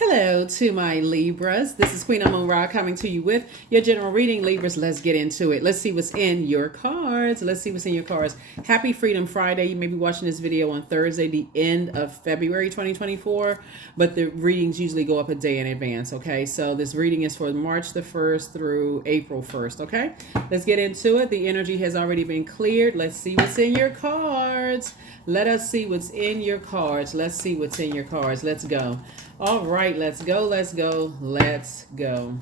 Hello to my Libras. This is Queen Amun Ra coming to you with your general reading. Libras, let's get into it. Let's see what's in your cards. Let's see what's in your cards. Happy Freedom Friday. You may be watching this video on Thursday, the end of February 2024, but the readings usually go up a day in advance, okay? So this reading is for March the 1st through April 1st, okay? Let's get into it. The energy has already been cleared. Let's see what's in your cards. Let us see what's in your cards. Let's see what's in your cards. Let's go. All right, let's go, let's go, let's go.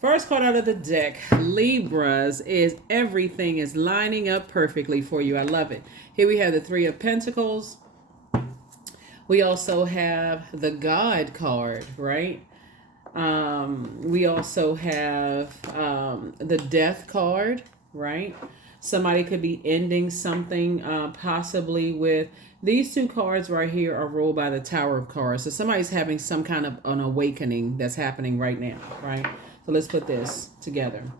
First card out of the deck, Libras, is everything is lining up perfectly for you. I love it. Here we have the Three of Pentacles. We also have the God card, right? We also have the Death card, right? Somebody could be ending something possibly with these two cards right here are ruled by the Tower of Cards. So somebody's having some kind of an awakening that's happening right now, right? So let's put this together.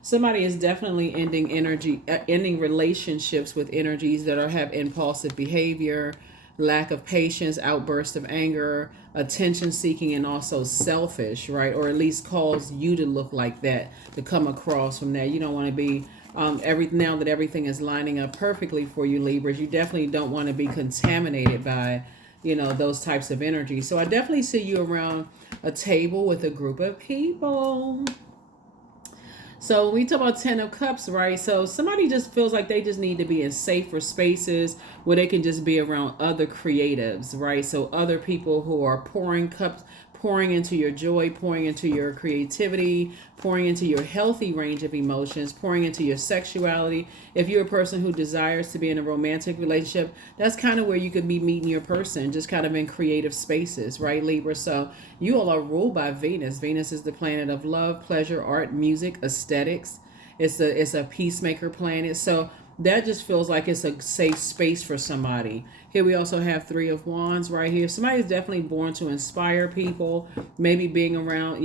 Somebody is definitely ending relationships with energies that have impulsive behavior, lack of patience, outburst of anger, attention seeking, and also selfish, right? Or at least cause you to look like that, to come across from that. You don't want to be now that everything is lining up perfectly for you, Libras, you definitely don't want to be contaminated by, those types of energy. So I definitely see you around a table with a group of people. So we talk about 10 of Cups, right? So somebody just feels like they just need to be in safer spaces where they can just be around other creatives, right? So other people who are pouring into your joy, pouring into your creativity, pouring into your healthy range of emotions, pouring into your sexuality. If you're a person who desires to be in a romantic relationship, that's kind of where you could be meeting your person, just kind of in creative spaces, right, Libra? So you all are ruled by Venus. Venus is the planet of love, pleasure, art, music, aesthetics. It's a peacemaker planet. So that just feels like it's a safe space for somebody. Here we also have Three of Wands right here. Somebody's definitely born to inspire people, maybe being around,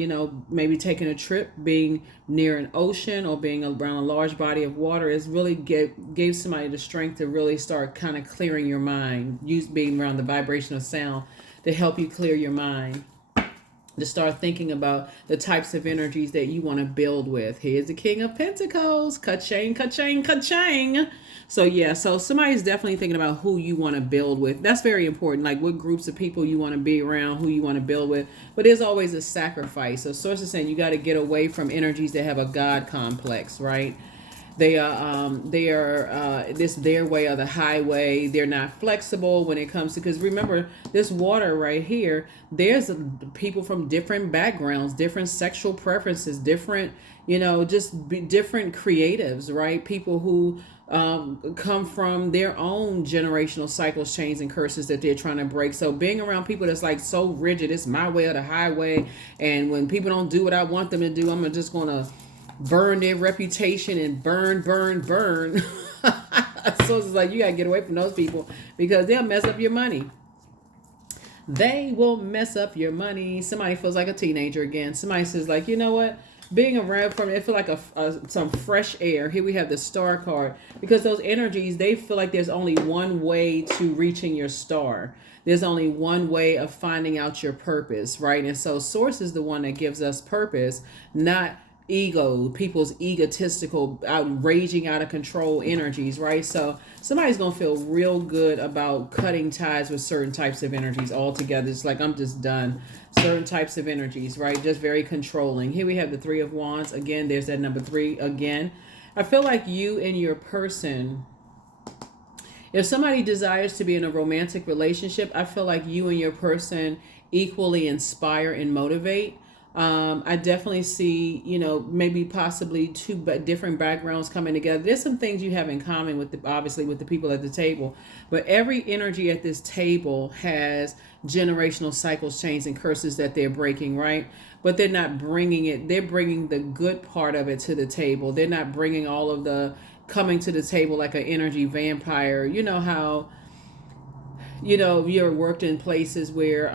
maybe taking a trip, being near an ocean or being around a large body of water is really gave somebody the strength to really start kind of clearing your mind, being around the vibration of sound to help you clear your mind, to start thinking about the types of energies that you want to build with. Here's the King of Pentacles. Ka-ching, ka-ching, ka-ching. So yeah, so somebody's definitely thinking about who you want to build with. That's very important, like what groups of people you want to be around, who you want to build with. But there's always a sacrifice. So Source is saying you got to get away from energies that have a God complex, right? They are this their way or the highway. They're not flexible when it comes to, because remember this water right here, there's people from different backgrounds, different sexual preferences, different, different creatives, right? People who come from their own generational cycles, chains, and curses that they're trying to break. So being around people that's like so rigid, it's my way or the highway, and when people don't do what I want them to do, I'm just gonna burn their reputation and burn. So it's like you gotta get away from those people because they'll mess up your money. They will mess up your money. Somebody feels like a teenager again. Somebody says like, you know what? Being around from it feel like some fresh air. Here we have the Star card, because those energies, they feel like there's only one way to reaching your star. There's only one way of finding out your purpose, right? And so Source is the one that gives us purpose, not people's egotistical, raging out of control energies, right? So somebody's gonna feel real good about cutting ties with certain types of energies altogether. It's like, I'm just done. Certain types of energies, right? Just very controlling. Here we have the Three of Wands. Again, there's that number 3 again. I feel like you and your person, if somebody desires to be in a romantic relationship, I feel like you and your person equally inspire and motivate. I definitely see, maybe possibly two different backgrounds coming together. There's some things you have in common with obviously with the people at the table, but every energy at this table has generational cycles, chains, and curses that they're breaking, right? But they're not bringing it. They're bringing the good part of it to the table. They're not bringing all of the coming to the table like an energy vampire. You know how, you're worked in places where,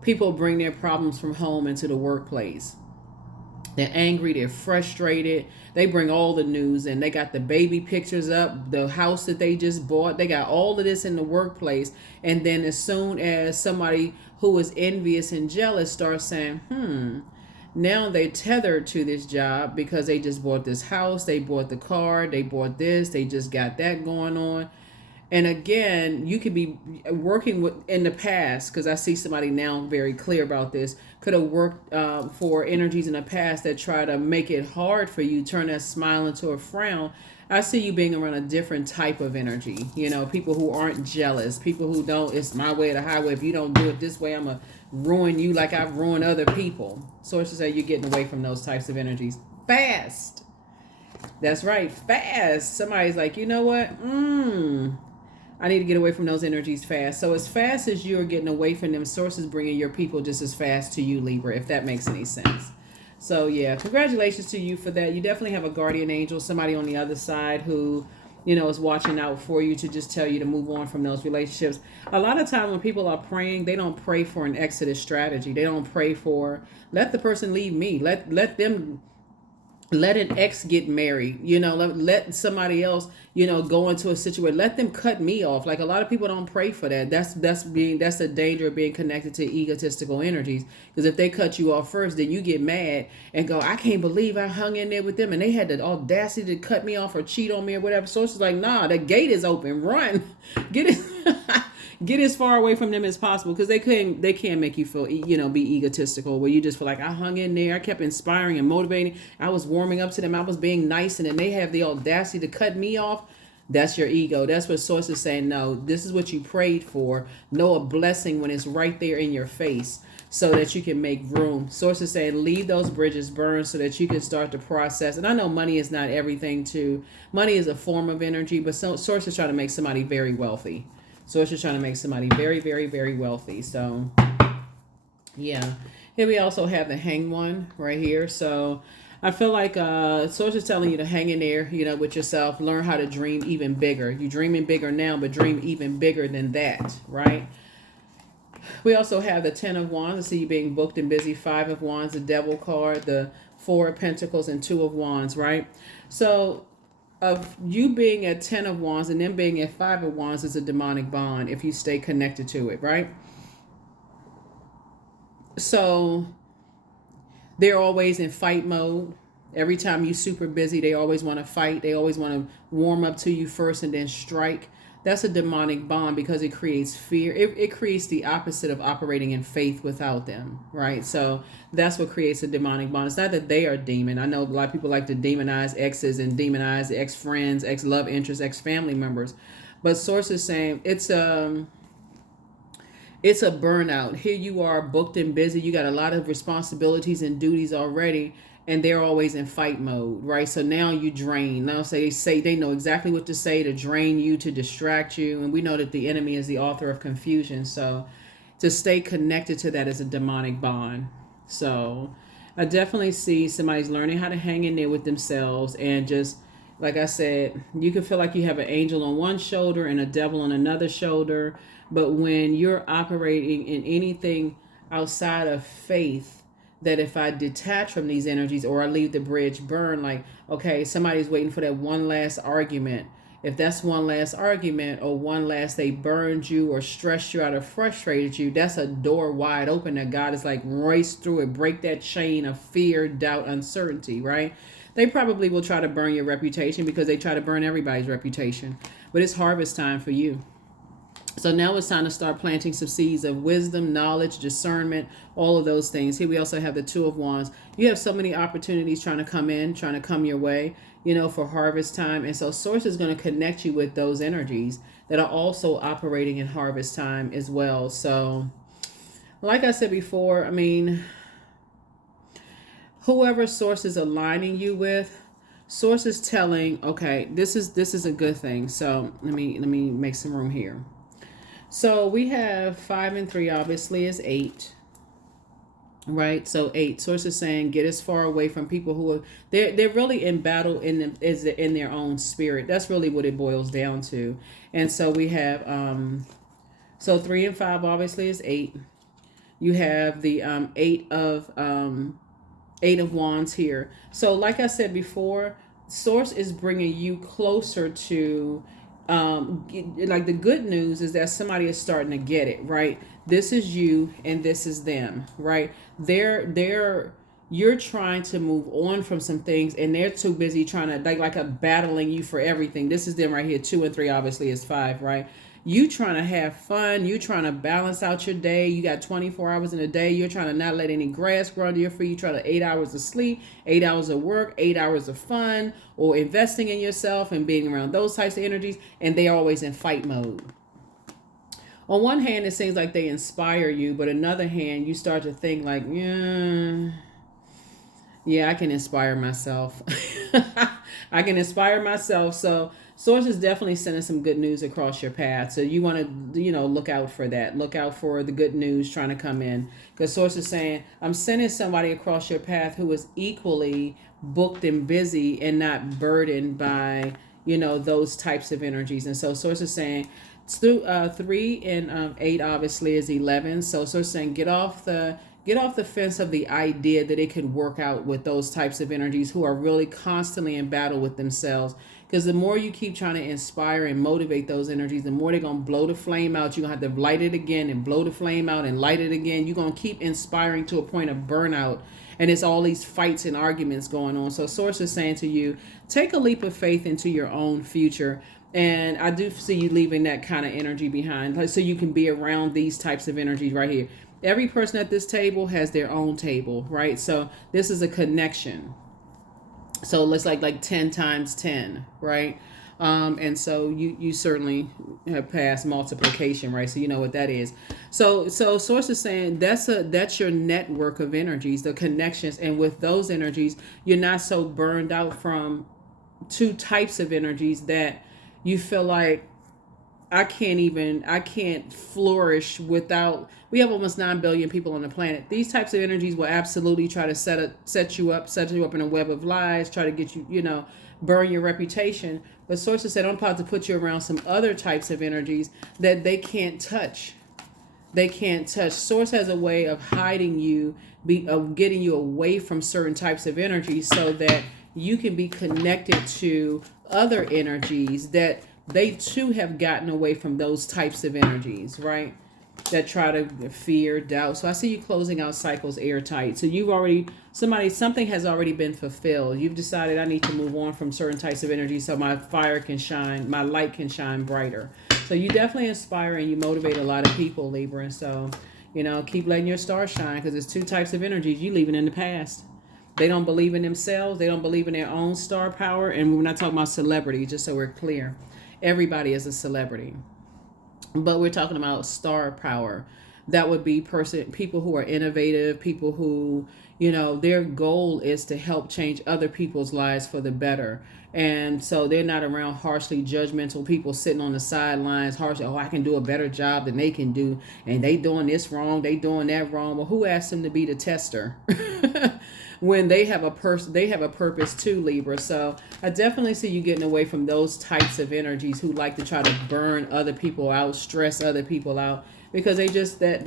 people bring their problems from home into the workplace. They're angry, they're frustrated. They bring all the news in. They got the baby pictures up, the house that they just bought. They got all of this in the workplace. And then as soon as somebody who is envious and jealous starts saying, now they tethered to this job because they just bought this house, they bought the car, they bought this, they just got that going on. And again, you could be working with in the past, because I see somebody now very clear about this, could have worked for energies in the past that try to make it hard for you, turn that smile into a frown. I see you being around a different type of energy. You know, people who aren't jealous, people who don't, it's my way or the highway. If you don't do it this way, I'm going to ruin you like I've ruined other people. Sources say you're getting away from those types of energies fast. That's right, fast. Somebody's like, you know what? I need to get away from those energies fast. So as fast as you're getting away from them, sources bringing your people just as fast to you, Libra, if that makes any sense. So yeah, congratulations to you for that. You definitely have a guardian angel, somebody on the other side who, you know, is watching out for you to just tell you to move on from those relationships. A lot of time when people are praying, they don't pray for an exodus strategy. They don't pray for, let the person leave me. Let them, let an ex get married, you know, let somebody else, you know, go into a situation, let them cut me off. Like a lot of people don't pray for that. That's a danger of being connected to egotistical energies. Because if they cut you off first, then you get mad and go, I can't believe I hung in there with them and they had the audacity to cut me off or cheat on me or whatever. So it's like, nah, the gate is open, run, get it. Get as far away from them as possible, because they can't make you feel, you know, be egotistical, where you just feel like I hung in there, I kept inspiring and motivating, I was warming up to them, I was being nice, and then they have the audacity to cut me off. That's your ego. That's what Source is saying. No, this is what you prayed for. Know a blessing when it's right there in your face, so that you can make room. Source is saying leave those bridges burn so that you can start to process. And I know money is not everything too. Money is a form of energy, but Source is trying to make somebody very wealthy. Source is trying to make somebody very, very, very wealthy. So, yeah. Here we also have the Hanged One right here. So, I feel like Source is telling you to hang in there, you know, with yourself. Learn how to dream even bigger. You're dreaming bigger now, but dream even bigger than that, right? We also have the Ten of Wands. I see you being booked and busy. Five of Wands, the Devil card, the Four of Pentacles, and Two of Wands, right? So, of you being at 10 of Wands and then being at 5 of Wands is a demonic bond if you stay connected to it, right? So they're always in fight mode. Every time you're super busy, they always want to fight. They always want to warm up to you first and then strike. That's a demonic bond because it creates fear. It creates the opposite of operating in faith without them, right? So that's what creates a demonic bond. It's not that they are demon. I know a lot of people like to demonize exes and demonize ex-friends, ex-love interests, ex-family members. But Source is saying it's a burnout. Here you are booked and busy. You got a lot of responsibilities and duties already, and they're always in fight mode, right? So now you drain. Now they know exactly what to say to drain you, to distract you. And we know that the enemy is the author of confusion. So to stay connected to that is a demonic bond. So I definitely see somebody's learning how to hang in there with themselves. And just, like I said, you can feel like you have an angel on one shoulder and a devil on another shoulder. But when you're operating in anything outside of faith, that if I detach from these energies or I leave the bridge burn, like, okay, somebody's waiting for that one last argument. If that's one last argument or one last they burned you or stressed you out or frustrated you, that's a door wide open that God is like, race through it, break that chain of fear, doubt, uncertainty, right? They probably will try to burn your reputation because they try to burn everybody's reputation. But it's harvest time for you. So now it's time to start planting some seeds of wisdom, knowledge, discernment, all of those things. Here we also have the Two of Wands. You have so many opportunities trying to come your way, you know, for harvest time. And so Source is going to connect you with those energies that are also operating in harvest time as well. So like I said before, I mean, whoever Source is aligning you with, Source is telling, okay, this is a good thing. So let me make some room here. So we have 5 and 3 obviously is 8, right? So 8. Source is saying get as far away from people who are they're really in battle in their own spirit. That's really what it boils down to. And so we have so 3 and 5 obviously is 8. You have the 8 of Eight of Wands here. So like I said before, Source is bringing you closer to, like, the good news is that somebody is starting to get it, right? This is you and this is them, right? You're trying to move on from some things and they're too busy trying to, like a battling you for everything. This is them right here. 2 and 3 obviously is 5, right? You trying to have fun, you trying to balance out your day. You got 24 hours in a day. You're trying to not let any grass grow under your feet. You try to 8 hours of sleep, 8 hours of work, 8 hours of fun, or investing in yourself and being around those types of energies, and they're always in fight mode. On one hand, it seems like they inspire you, but another hand, you start to think like, yeah, I can inspire myself. I can inspire myself. So Source is definitely sending some good news across your path. So you want to, look out for that. Look out for the good news trying to come in. Because Source is saying, I'm sending somebody across your path who is equally booked and busy and not burdened by, those types of energies. And so Source is saying, 3 and 8 obviously is 11. So Source is saying, get off the fence of the idea that it can work out with those types of energies who are really constantly in battle with themselves. Because the more you keep trying to inspire and motivate those energies, the more they're going to blow the flame out. You're going to have to light it again and blow the flame out and light it again. You're going to keep inspiring to a point of burnout. And it's all these fights and arguments going on. So Source is saying to you, take a leap of faith into your own future. And I do see you leaving that kind of energy behind, so you can be around these types of energies right here. Every person at this table has their own table, right? So this is a connection. So let's like 10 times 10, right? And so you certainly have passed multiplication, right? So you know what that is. So Source is saying that's your network of energies, the connections. And with those energies, you're not so burned out from two types of energies that you feel like, I can't flourish without. We have almost 9 billion people on the planet. These types of energies will absolutely try to set you up in a web of lies, try to get you, burn your reputation. But Sources said, I'm about to put you around some other types of energies that they can't touch. They can't touch. Source has a way of hiding you, of getting you away from certain types of energies so that you can be connected to other energies that they too have gotten away from those types of energies, right? That try to fear, doubt. So I see you closing out cycles airtight. So something has already been fulfilled. You've decided, I need to move on from certain types of energies so my fire can shine, my light can shine brighter. So you definitely inspire and you motivate a lot of people, Libra. And so, keep letting your star shine, because there's two types of energies you leaving in the past. They don't believe in themselves. They don't believe in their own star power. And we're not talking about celebrity, just so we're clear. Everybody is a celebrity. But we're talking about star power. That would be people who are innovative, people who, their goal is to help change other people's lives for the better. And so they're not around harshly judgmental people sitting on the sidelines, harshly, I can do a better job than they can do. And they doing this wrong, they doing that wrong. Well, who asked them to be the tester? When they have a purpose too, Libra. So I definitely see you getting away from those types of energies who like to try to burn other people out, stress other people out, because they just that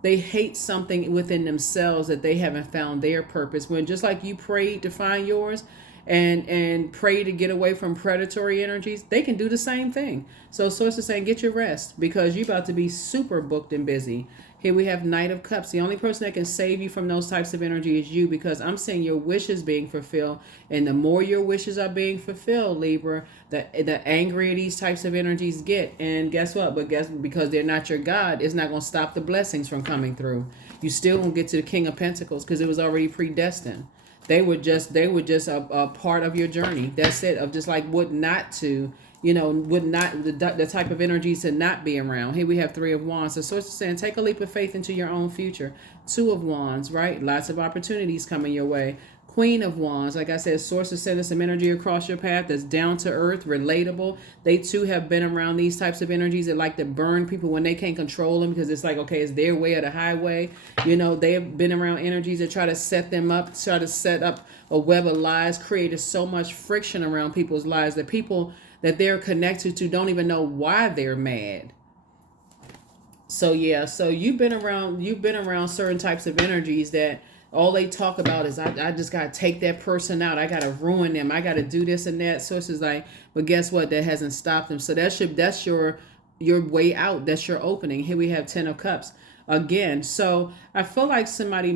they hate something within themselves that they haven't found their purpose. When just like you prayed to find yours and pray to get away from predatory energies, they can do the same thing. So Source is saying, get your rest, because you're about to be super booked and busy. Here we have Knight of Cups. The only person that can save you from those types of energy is you, because I'm seeing your wishes being fulfilled. And the more your wishes are being fulfilled, Libra, the angrier these types of energies get. And guess what? Because they're not your God, it's not going to stop the blessings from coming through. You still won't get to the King of Pentacles because it was already predestined. They were just a part of your journey. That's it. Of just like what not to, the type of energies to not be around. Here we have 3 of Wands. So Source is saying, take a leap of faith into your own future. 2 of Wands, right? Lots of opportunities coming your way. Queen of Wands, like I said, Source is sending some energy across your path that's down to earth, relatable. They too have been around these types of energies that like to burn people when they can't control them, because it's like, okay, it's their way or the highway. They have been around energies that try to set them up, try to set up a web of lies, created so much friction around people's lives that people that they're connected to don't even know why they're mad. So yeah, so you've been around certain types of energies that all they talk about is I just gotta take that person out. I gotta ruin them. I gotta do this and that. So it's just like, but guess what? That hasn't stopped them. So that's your way out. That's your opening. Here we have 10 of Cups again. So I feel like somebody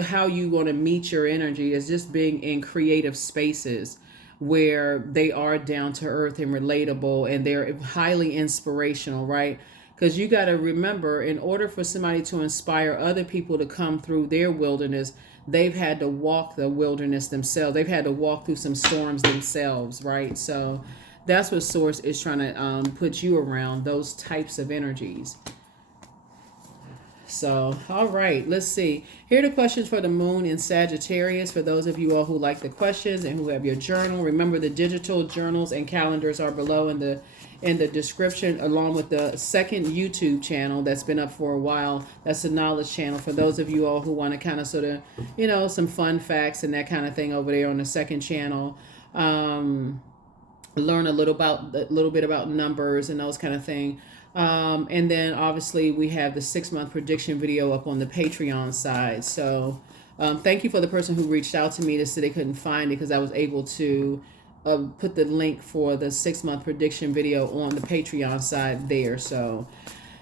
how you want to meet your energy is just being in creative spaces where they are down to earth and relatable and they're highly inspirational, right? Because you got to remember, in order for somebody to inspire other people to come through their wilderness, they've had to walk the wilderness themselves. They've had to walk through some storms themselves, right? So that's what Source is trying to put you around, those types of energies. So, all right, let's see. Here are the questions for the moon in Sagittarius. For those of you all who like the questions and who have your journal, remember the digital journals and calendars are below in the description, along with the second YouTube channel that's been up for a while. That's the knowledge channel for those of you all who want to kind of sort of, some fun facts and that kind of thing over there on the second channel. Learn a little bit about numbers and those kind of thing. And then obviously we have the 6-month prediction video up on the Patreon side. So thank you for the person who reached out to me to say they couldn't find it, because I was able to put the link for the 6-month prediction video on the Patreon side there. So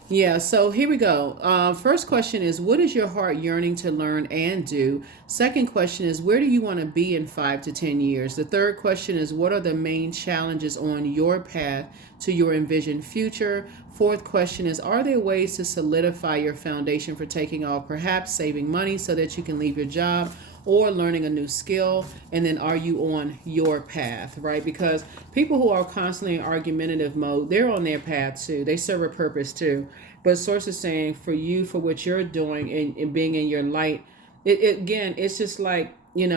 yeah, so here we go. First question is, what is your heart yearning to learn and do? Second question is, where do you want to be in 5 to 10 years? The third question is, what are the main challenges on your path to your envisioned future? Fourth question is, are there ways to solidify your foundation for taking off, perhaps saving money so that you can leave your job or learning a new skill? And then, are you on your path, right? Because people who are constantly in argumentative mode, they're on their path too. They serve a purpose too. But Source is saying for you, for what you're doing and being in your light, again, it's just like, you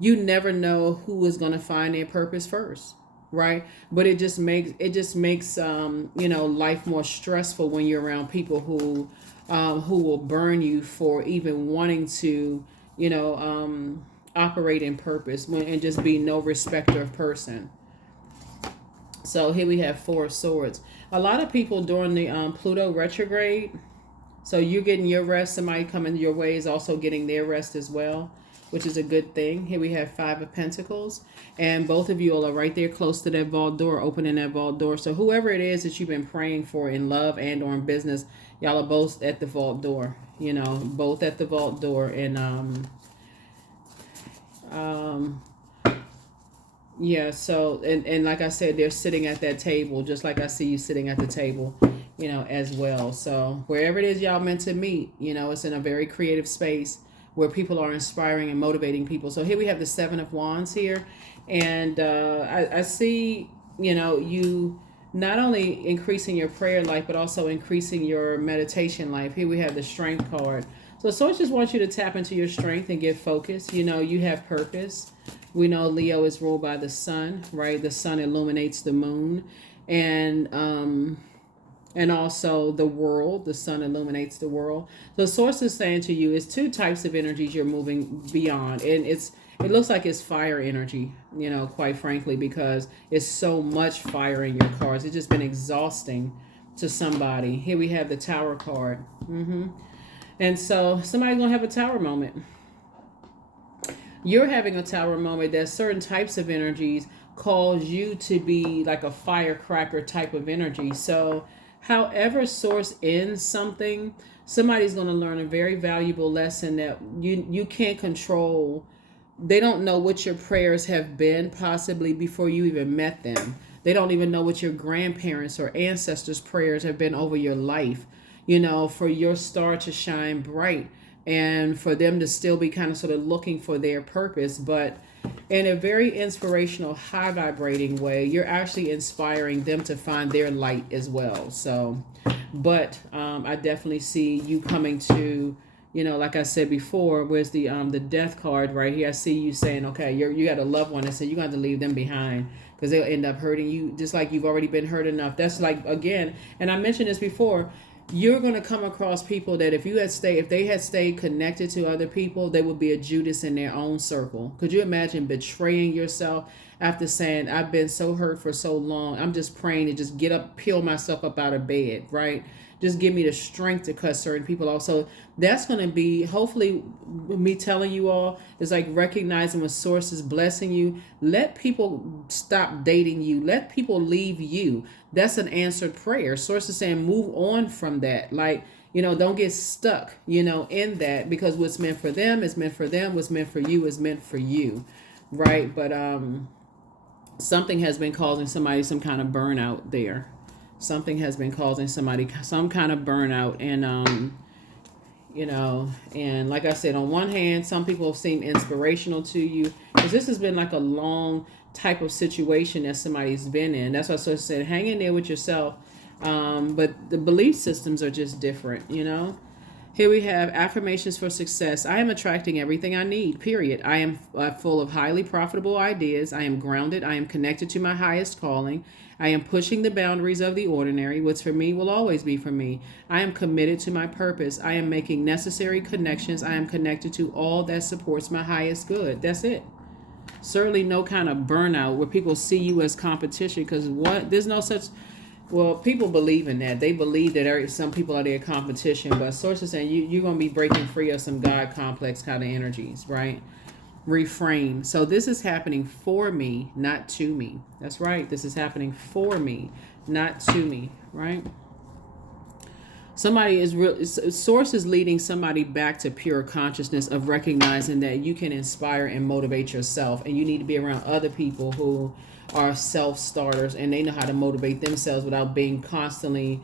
never know who is going to find their purpose first, right? But it just makes life more stressful when you're around people who will burn you for even wanting to operate in purpose and just be no respecter of person. So here we have 4 of Swords. A lot of people during the Pluto retrograde, so you're getting your rest. Somebody coming your way is also getting their rest as well, which is a good thing. Here we have 5 of Pentacles, and both of you all are right there close to that vault door, opening that vault door. So whoever it is that you've been praying for in love and or in business, y'all are both at the vault door, both at the vault door. And yeah, so and like I said, they're sitting at that table, just like I see you sitting at the table, as well. So wherever it is y'all meant to meet, it's in a very creative space where people are inspiring and motivating people. So here we have the 7 of Wands here, and I see you not only increasing your prayer life but also increasing your meditation life. Here we have the Strength card. So Source just wants you to tap into your strength and get focused. You have purpose. We know Leo is ruled by the sun, right? The sun illuminates the moon, and also the world. The sun illuminates the world. So Source is saying to you, it's 2 types of energies you're moving beyond, and it looks like it's fire energy, quite frankly, because it's so much fire in your cards. It's just been exhausting to somebody. Here we have the Tower card. And so somebody's going to have a tower moment. You're having a tower moment that certain types of energies cause you to be like a firecracker type of energy. So however Source ends something, somebody's going to learn a very valuable lesson that you can't control. They don't know what your prayers have been possibly before you even met them. They don't even know what your grandparents or ancestors' prayers have been over your life, for your star to shine bright and for them to still be kind of sort of looking for their purpose. But in a very inspirational, high vibrating way, you're actually inspiring them to find their light as well. So, but I definitely see you coming to, like I said before, where's the Death card right here? I see you saying, okay, you got a loved one and so you got to leave them behind, because they'll end up hurting you just like you've already been hurt enough. That's like, again, and I mentioned this before, you're going to come across people that if they had stayed connected to other people, they would be a Judas in their own circle. Could you imagine betraying yourself after saying, I've been so hurt for so long, I'm just praying to just get up, peel myself up out of bed, right? just give me the strength to cut certain people off. So that's going to be, hopefully, me telling you all is like recognizing when source is blessing you. Let people stop dating you. Let people leave you. That's an answered prayer. Source is saying move on from that. Like, don't get stuck, in that, because what's meant for them is meant for them. What's meant for you is meant for you. Right. But something has been causing somebody some kind of burnout there. Something has been causing somebody some kind of burnout. And, and like I said, on one hand, some people seem inspirational to you, because this has been like a long type of situation that somebody's been in. That's why I sort of said, hang in there with yourself. But the belief systems are just different, Here we have affirmations for success. I am attracting everything I need, period. I am full of highly profitable ideas. I am grounded. I am connected to my highest calling. I am pushing the boundaries of the ordinary. What's for me will always be for me. I am committed to my purpose. I am making necessary connections. I am connected to all that supports my highest good. That's it. Certainly no kind of burnout where people see you as competition, because there's no such... Well, people believe in that. They believe that some people are their competition, but sources saying you're going to be breaking free of some God complex kind of energies, right? Reframe. So this is happening for me, not to me. That's right. This is happening for me, not to me, right? Somebody is real. Source is leading somebody back to pure consciousness of recognizing that you can inspire and motivate yourself, and you need to be around other people who are self-starters and they know how to motivate themselves without being constantly,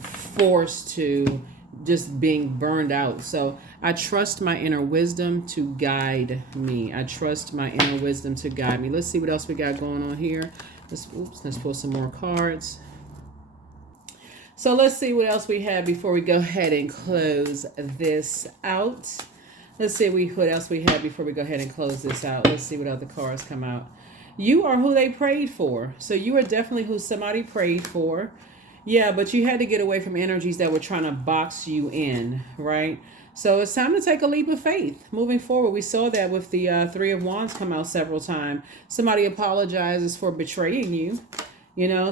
forced to just being burned out. So I trust my inner wisdom to guide me. I trust my inner wisdom to guide me. Let's see what else we got going on here. Let's pull some more cards. So let's see what else we have before we go ahead and close this out. Let's see what else we have before we go ahead and close this out. Let's see what other cards come out. You are who they prayed for. So you are definitely who somebody prayed for. Yeah, but you had to get away from energies that were trying to box you in, right? So it's time to take a leap of faith. Moving forward, we saw that with the Three of Wands come out several times. Somebody apologizes for betraying you.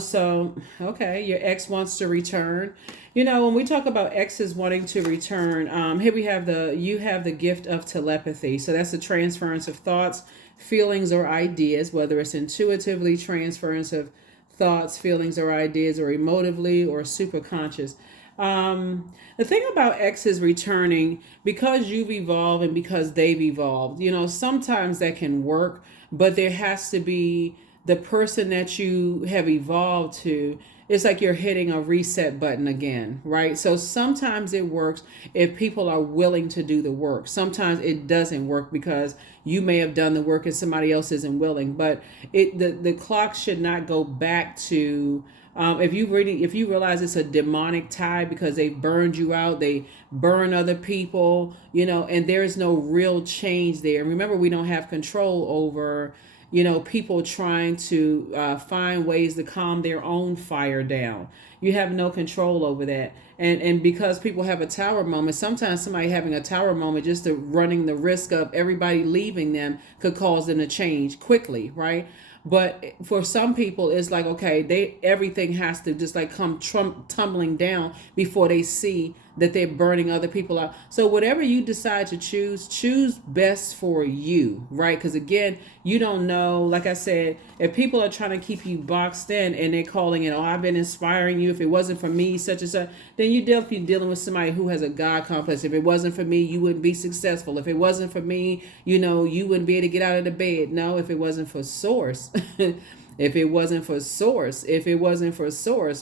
So, okay, your ex wants to return. When we talk about exes wanting to return, here we have you have the gift of telepathy. So that's the transference of thoughts, feelings, or ideas, whether it's intuitively transference of thoughts, feelings, or ideas, or emotively, or super conscious. The thing about exes returning, because you've evolved and because they've evolved, sometimes that can work, but there has to be the person that you have evolved to. It's like you're hitting a reset button again, right? So sometimes it works if people are willing to do the work. Sometimes it doesn't work because you may have done the work and somebody else isn't willing. But the clock should not go back to if you realize it's a demonic tie because they burned you out, they burn other people, and there's no real change there. Remember, we don't have control over people trying to find ways to calm their own fire down. You have no control over that. And because people have a tower moment, sometimes somebody having a tower moment, just running the risk of everybody leaving them, could cause them to change quickly, right? But for some people, it's like, okay, everything has to just like come tumbling down before they see that they're burning other people out. So whatever you decide to choose best for you, right? Because again, you don't know, like I said, if people are trying to keep you boxed in and they're calling it, I've been inspiring you. If it wasn't for me, such and such, then you're definitely dealing with somebody who has a God complex. If it wasn't for me, you wouldn't be successful. If it wasn't for me, you wouldn't be able to get out of the bed. No, if it wasn't for source. If it wasn't for source,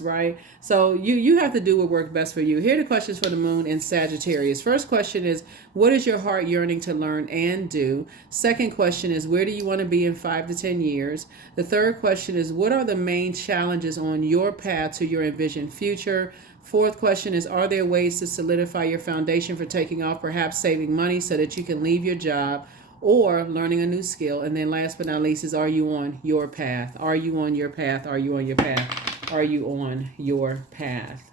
right? So you have to do what works best for you. Here are the questions for the moon in Sagittarius. First question is, what is your heart yearning to learn and do? Second question is, where do you want to be in 5 to 10 years? The third question is, what are the main challenges on your path to your envisioned future? Fourth question is, are there ways to solidify your foundation for taking off, perhaps saving money so that you can leave your job or learning a new skill? And then last but not least is, are you on your path? Are you on your path? Are you on your path? Are you on your path?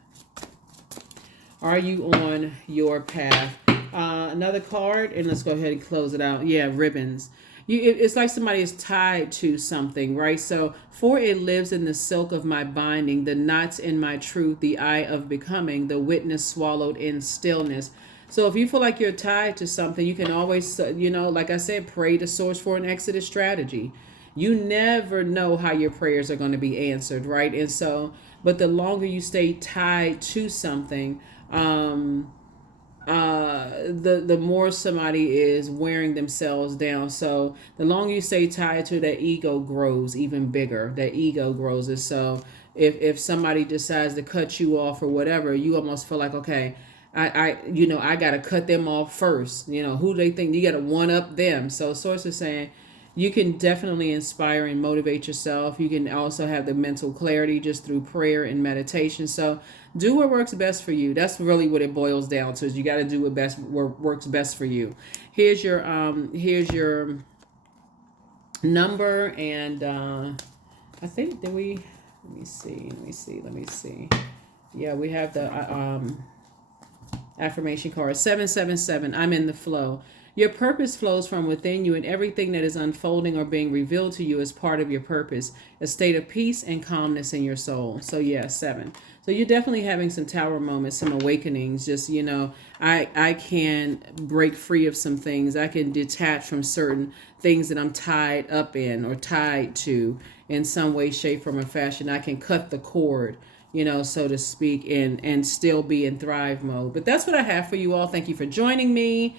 Are you on your path? Another card, and let's go ahead and close it out. Yeah, ribbons. it's like somebody is tied to something, right? So, for it lives in the silk of my binding, the knots in my truth, the eye of becoming, the witness swallowed in stillness. So if you feel like you're tied to something, you can always, like I said, pray to source for an exodus strategy. You never know how your prayers are going to be answered, right? And so, but the longer you stay tied to something, the more somebody is wearing themselves down. So the longer you stay tied to, that ego grows even bigger. That ego grows. And so if somebody decides to cut you off or whatever, you almost feel like, okay, I got to cut them off first. Who they think, you got to one up them. So source is saying you can definitely inspire and motivate yourself. You can also have the mental clarity just through prayer and meditation. So do what works best for you. That's really what it boils down to. Is you got to do what works best for you. Here's your number, and I think that we. Let me see. Yeah, we have the affirmation card 777. I'm in the flow. Your purpose flows from within you, and everything that is unfolding or being revealed to you is part of your purpose, a state of peace and calmness in your soul. So yeah, 7. So you're definitely having some tower moments, some awakenings. Just, I can break free of some things. I can detach from certain things that I'm tied up in or tied to in some way, shape, form, or fashion. I can cut the cord, so to speak, and still be in thrive mode. But that's what I have for you all. Thank you for joining me.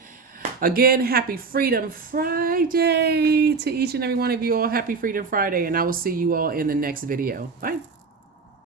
Again, happy Freedom Friday to each and every one of you all. Happy Freedom Friday, and I will see you all in the next video. Bye.